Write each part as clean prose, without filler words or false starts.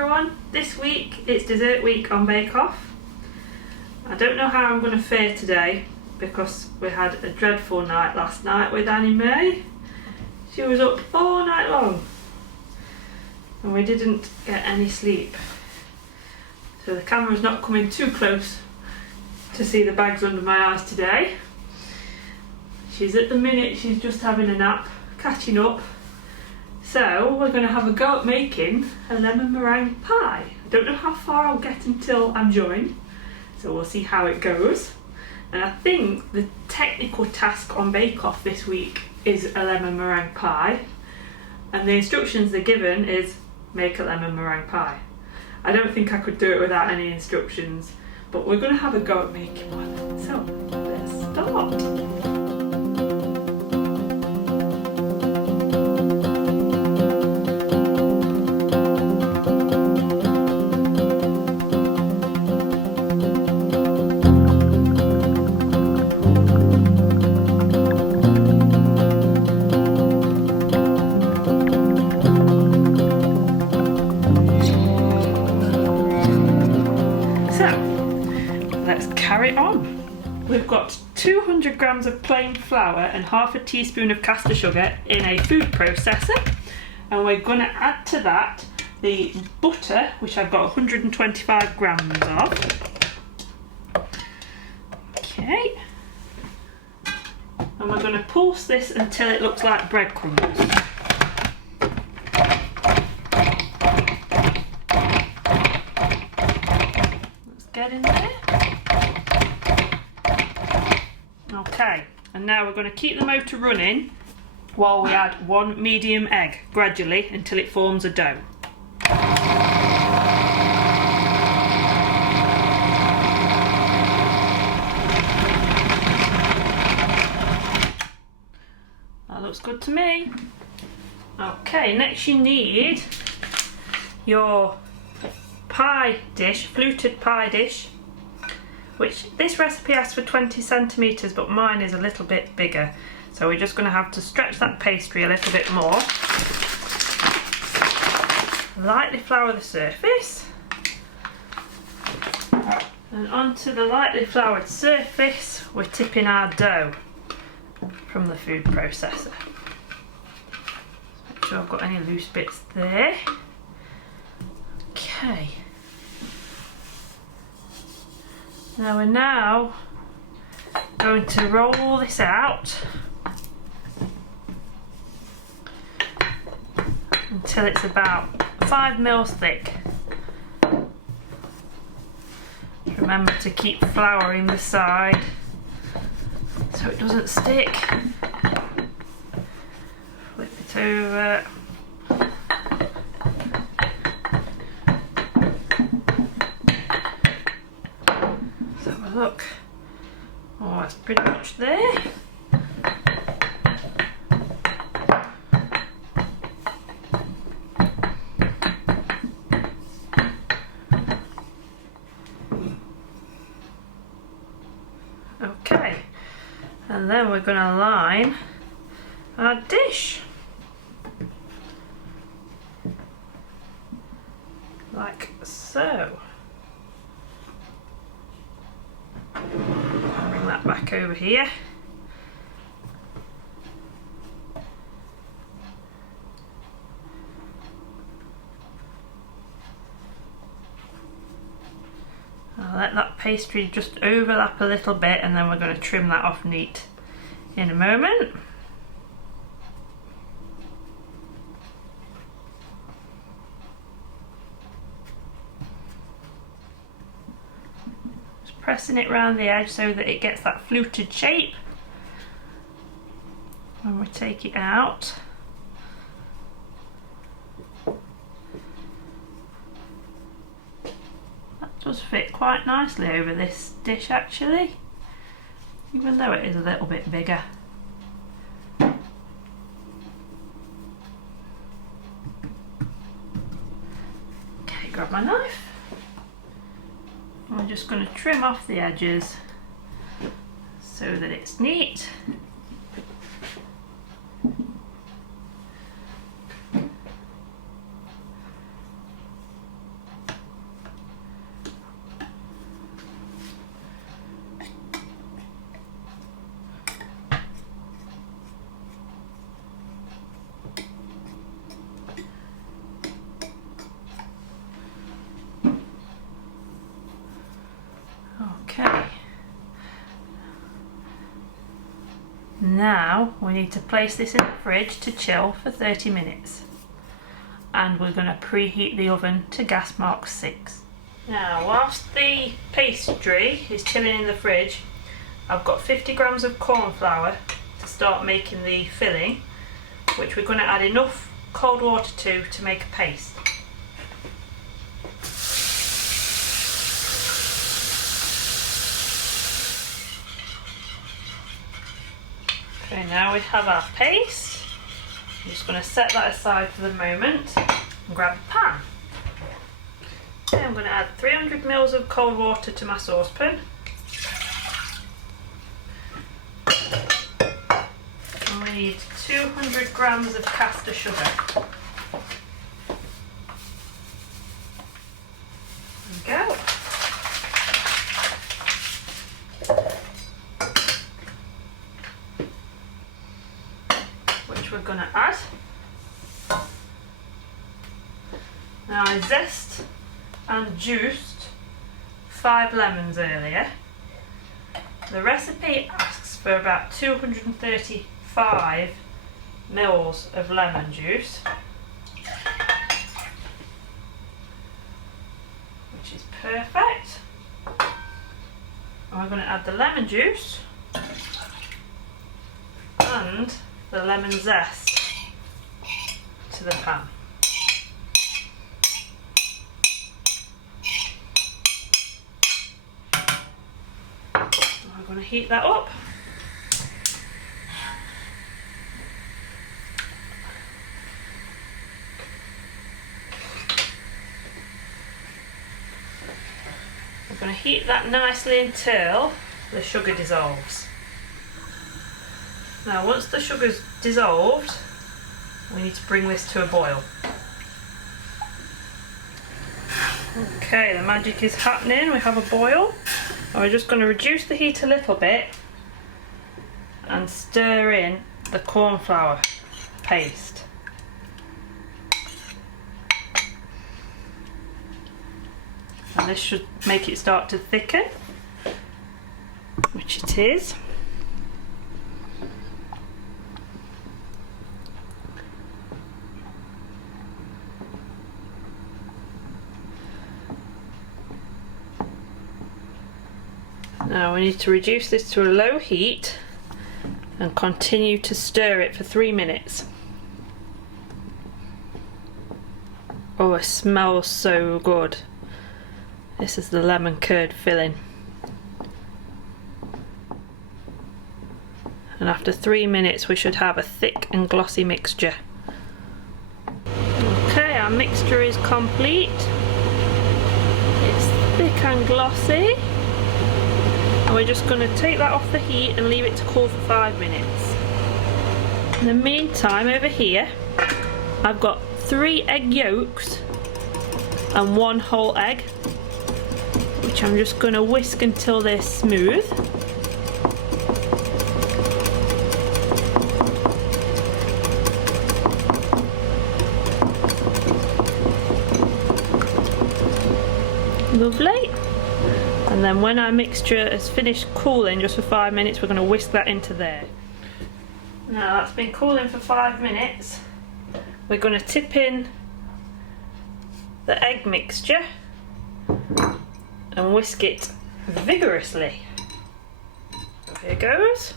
everyone, this week it's dessert week on Bake Off. I don't know how I'm going to fare today because we had a dreadful night last night with Annie May. She was up all night long and we didn't get any sleep. So the camera's not coming too close to see the bags under my eyes today. She's at the minute, she's just having a nap, catching up. So we're going to have a go at making a lemon meringue pie. I don't know how far I'll get until I'm joined, so we'll see how it goes. And I think the technical task on Bake Off this week is a lemon meringue pie, and the instructions they're given is make a lemon meringue pie. I don't think I could do it without any instructions, but we're going to have a go at making one. So let's start. Carry on. We've got 200 grams of plain flour and half a teaspoon of caster sugar in a food processor, and we're going to add to that the butter, which I've got 125 grams of. Okay, and we're going to pulse this until it looks like breadcrumbs. Let's get in there. Okay, and now we're going to keep the motor running while we add one medium egg gradually until it forms a dough. That looks good to me. Okay, next you need your pie dish, fluted pie dish, which this recipe asks for 20 centimetres, but mine is a little bit bigger. So we're just going to have to stretch that pastry a little bit more. Lightly flour the surface. And onto the lightly floured surface, we're tipping our dough from the food processor. Make sure I've got any loose bits there. Okay. Now we're going to roll this out until it's about 5 mils thick. Remember to keep flouring the side so it doesn't stick. Flip it over. Look, oh, that's pretty much there. Okay, and then we're going to line our dish like so. Bring that back over here. I'll let that pastry just overlap a little bit, and then we're going to trim that off neat in a moment. Pressing it round the edge so that it gets that fluted shape. When we take it out, that does fit quite nicely over this dish actually, even though it is a little bit bigger. Okay, grab my knife. I'm just going to trim off the edges so that it's neat. Now we need to place this in the fridge to chill for 30 minutes. And we're going to preheat the oven to gas mark 6. Now, whilst the pastry is chilling in the fridge, I've got 50 grams of corn flour to start making the filling, which we're going to add enough cold water to make a paste. Okay, now we have our paste. I'm just going to set that aside for the moment and grab a pan. Okay, I'm going to add 300 ml of cold water to my saucepan. And we need 200 grams of caster sugar. There we go. Which we're going to add. Now I zest and juiced 5 lemons earlier. The recipe asks for about 235 mils of lemon juice, which is perfect. And we're going to add the lemon juice and the lemon zest to the pan. I'm going to heat that up. We're going to heat that nicely until the sugar dissolves. Now, once the sugar's dissolved, we need to bring this to a boil. Okay, the magic is happening. We have a boil. And we're just going to reduce the heat a little bit and stir in the corn flour paste. And this should make it start to thicken, which it is. Now we need to reduce this to a low heat and continue to stir it for 3 minutes. Oh, it smells so good. This is the lemon curd filling. And after 3 minutes we should have a thick and glossy mixture. Okay, our mixture is complete. It's thick and glossy. And we're just going to take that off the heat and leave it to cool for 5 minutes. In the meantime, over here, I've got 3 egg yolks and 1 whole egg, which I'm just going to whisk until they're smooth. Lovely. And then when our mixture has finished cooling just for 5 minutes, we're going to whisk that into there. Now that's been cooling for 5 minutes. We're going to tip in the egg mixture and whisk it vigorously. So here goes.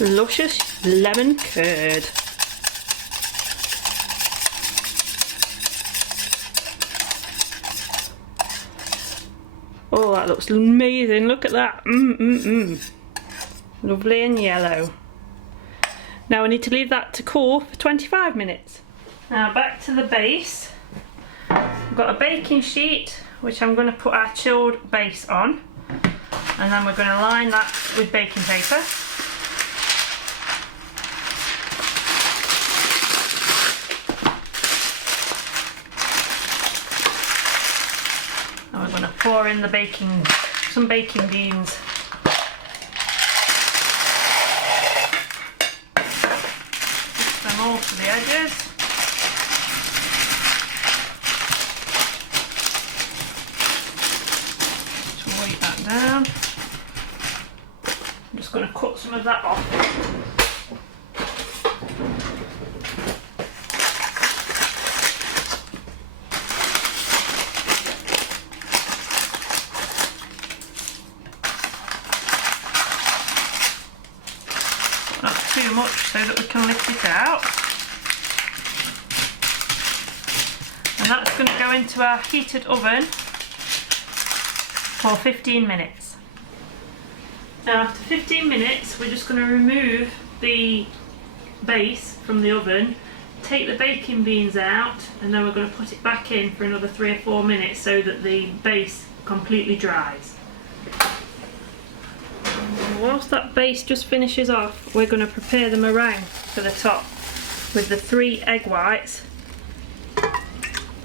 Luscious lemon curd. Oh, that looks amazing. Look at that. Lovely and yellow. Now we need to leave that to cool for 25 minutes. Now back to the base. I've got a baking sheet which I'm going to put our chilled base on, and then we're going to line that with baking paper. And we're going to pour in the some baking beans. some of that off. Not too much so that we can lift it out. And that's going to go into our heated oven for 15 minutes. Now after 15 minutes we're just going to remove the base from the oven, take the baking beans out, and then we're going to put it back in for another 3 or 4 minutes so that the base completely dries. Whilst that base just finishes off, we're going to prepare the meringue for the top with the 3 egg whites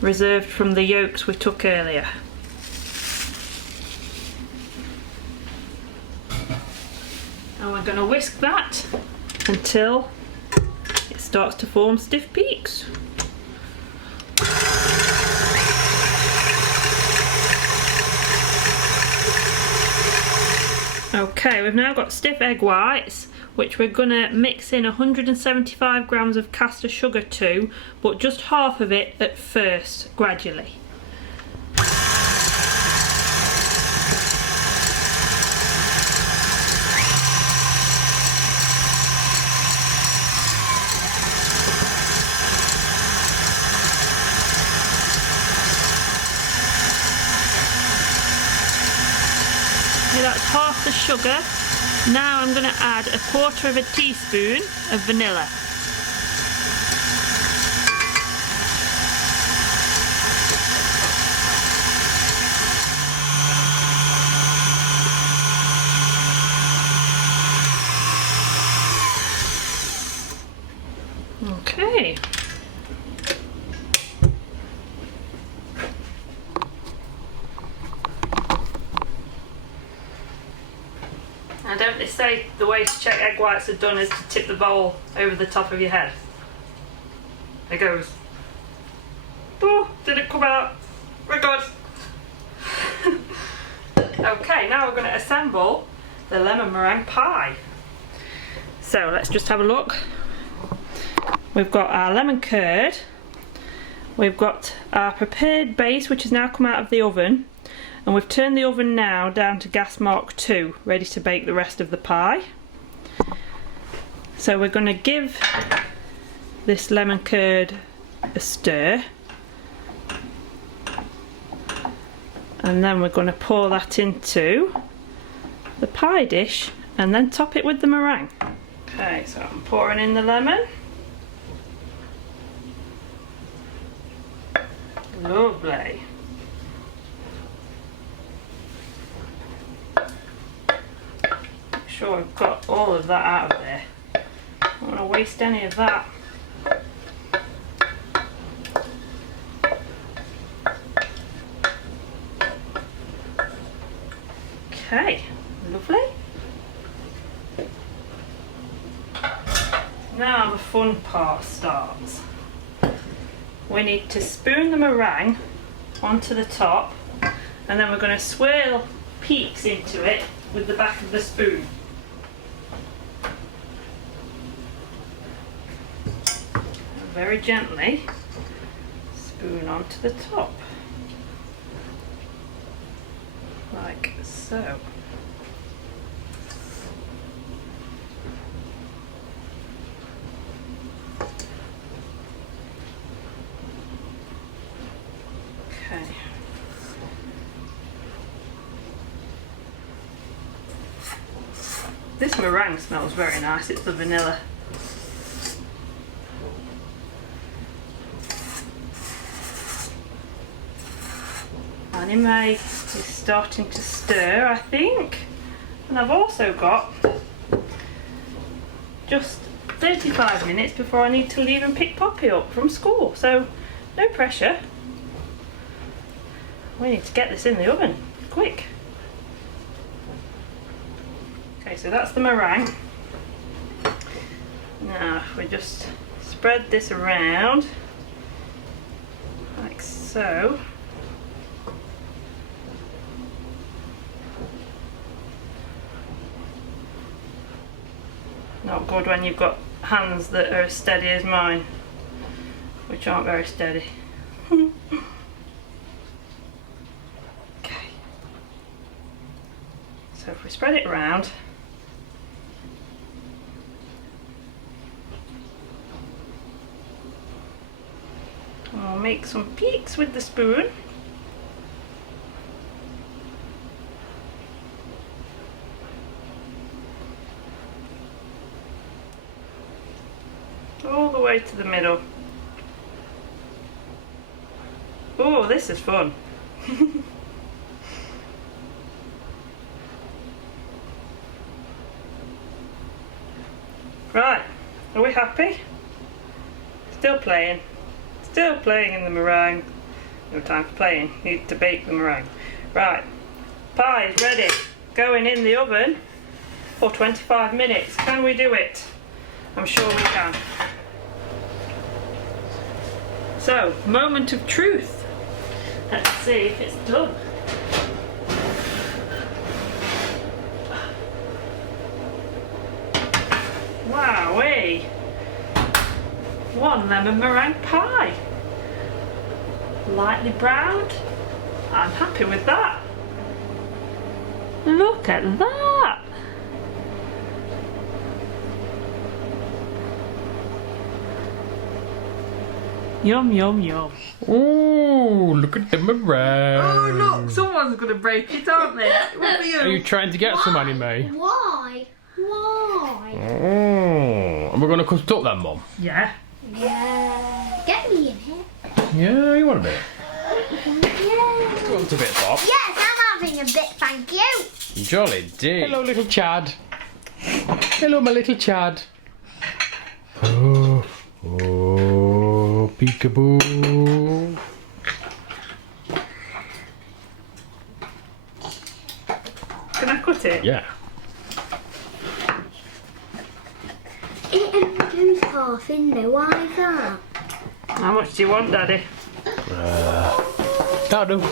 reserved from the yolks we took earlier. And we're going to whisk that until it starts to form stiff peaks. Okay, we've now got stiff egg whites, which we're going to mix in 175 grams of caster sugar to, but just half of it at first, gradually. That's half the sugar. Now I'm going to add 1/4 teaspoon of vanilla. Okay. Now don't they say the way to check egg whites are done is to tip the bowl over the top of your head? It goes. Oh, did it come out? We're good. Okay, now we're going to assemble the lemon meringue pie. So let's just have a look. We've got our lemon curd. We've got our prepared base, which has now come out of the oven. And we've turned the oven now down to gas mark 2, ready to bake the rest of the pie. So we're going to give this lemon curd a stir. And then we're going to pour that into the pie dish and then top it with the meringue. Okay, so I'm pouring in the lemon. Lovely. Sure we've got all of that out of there. I don't want to waste any of that. Okay, lovely. Now the fun part starts. We need to spoon the meringue onto the top, and then we're going to swirl peaks into it with the back of the spoon. Very gently spoon onto the top, like so. Okay. This meringue smells very nice, it's the vanilla. Anime is starting to stir, I think, and I've also got just 35 minutes before I need to leave and pick Poppy up from school, so no pressure. We need to get this in the oven quick. Okay, so that's the meringue. Now if we just spread this around like so. Not good when you've got hands that are as steady as mine, which aren't very steady. Okay. So if we spread it around, I'll make some peaks with the spoon. All the way to the middle. Oh, this is fun. Right, are we happy? Still playing. Still playing in the meringue. No time for playing, need to bake the meringue. Right, pie is ready. Going in the oven for 25 minutes. Can we do it? I'm sure we can. So, moment of truth. Let's see if it's done. Wowee! One lemon meringue pie. Lightly browned. I'm happy with that. Look at that! Yum, yum, yum. Oh, look at the meringue. Oh look, someone's going to break it, aren't they? It will be you. Are you trying to get some, Annie Mae? Why? Why? Oh, and we're going to cut it up then, Mum? Yeah. Yeah. Get me in here. Yeah, you want a bit? Yeah. You want a bit, Bob? Yes, I'm having a bit, thank you. Jolly D. Hello, little Chad. Hello, my little Chad. Oh, oh, peekaboo. Can I cut it? Yeah. It goes half in there, why is that? How much do you want, Daddy? That'll do.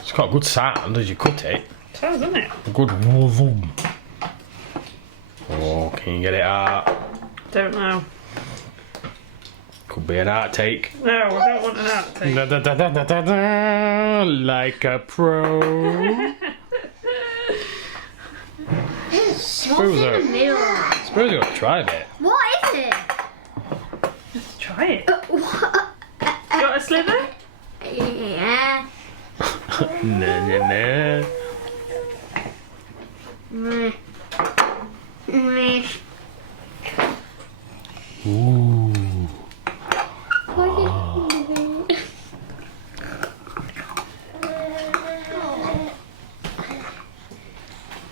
It's got a good sound as you cut it. It does, doesn't it? A good vroom. Oh, can you get it out? Don't know. Could be an outtake. No, I don't want an outtake. Da, da, da, da, da, da, da, like a pro. What's in the middle? Suppose you got to try a bit. What is it? Let's try it. What? You got a slither? Yeah. Nah, nah, nah. Meh. Meh. Ooh.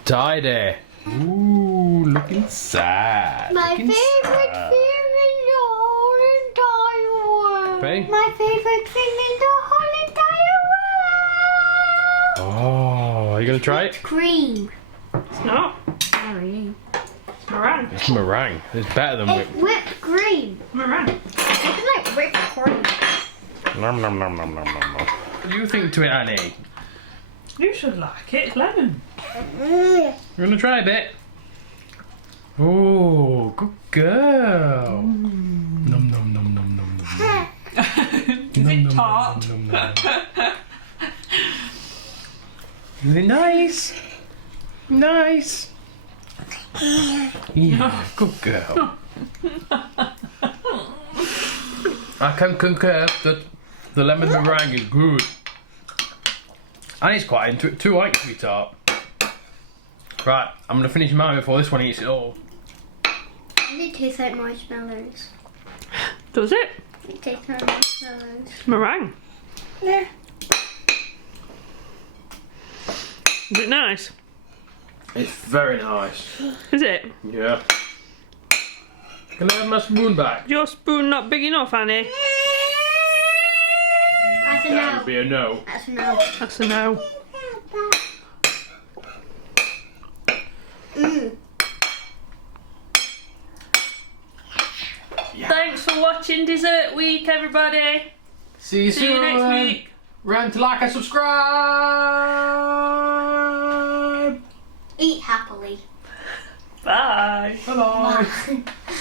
Tidy. Ooh, looking sad. My looking favorite sad. thing in the whole entire world. Faye? My favorite thing in the whole entire world. Oh, are you going to try it? Cream. It's not. Sorry. It's meringue. It's meringue. It's better than It's whipped. whipped cream. Meringue. It's like whipped cream. Nom, nom, nom, nom, nom, nom, nom. What do you think to it, Annie? You should like it. It's lemon. You're going to try a bit? Oh, good girl. Nom, nom, nom, nom, nom, nom. Is it tart? Nom, nom, nom. Is it nice? Nice. Yeah, good girl. I can concur that the lemon meringue is good. And it's quite into it too, I like sweetheart. Right, I'm going to finish mine before this one eats it all. It tastes like marshmallows. Does it? It tastes like marshmallows. It's meringue. Yeah. Is it nice? It's very nice. Is it? Yeah. Can I have my spoon back? Is your spoon not big enough, Annie? That's a That no. would be a no. That's a no. That's a no. Yeah. Thanks for watching Dessert Week, everybody. See you See you next week. Remember to like and subscribe. Eat happily. Bye. Bye bye. Bye.